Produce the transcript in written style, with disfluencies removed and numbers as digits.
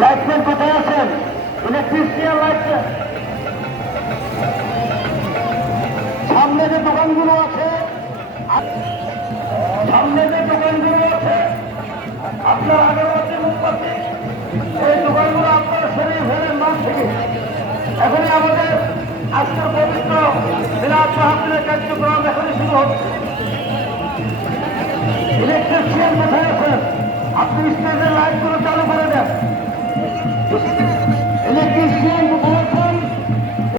Lightman কোথায় আছেন? Electrician lightman, সামনে যে দোকানগুলো আছে, সামনে যে দোকানগুলো আছে আপনার আগরবাতি মোমবাতি, এই দোকানগুলো আপনারা সরিয়ে ফেলেন মাঠ থেকে। এখনই আমাদের আজকের পবিত্র মিলাদ মাহফিলের কার্যক্রম এখনই শুরু হচ্ছে। ইলেকট্রিশিয়ান কোথায় আছেন? আপনি স্টেজে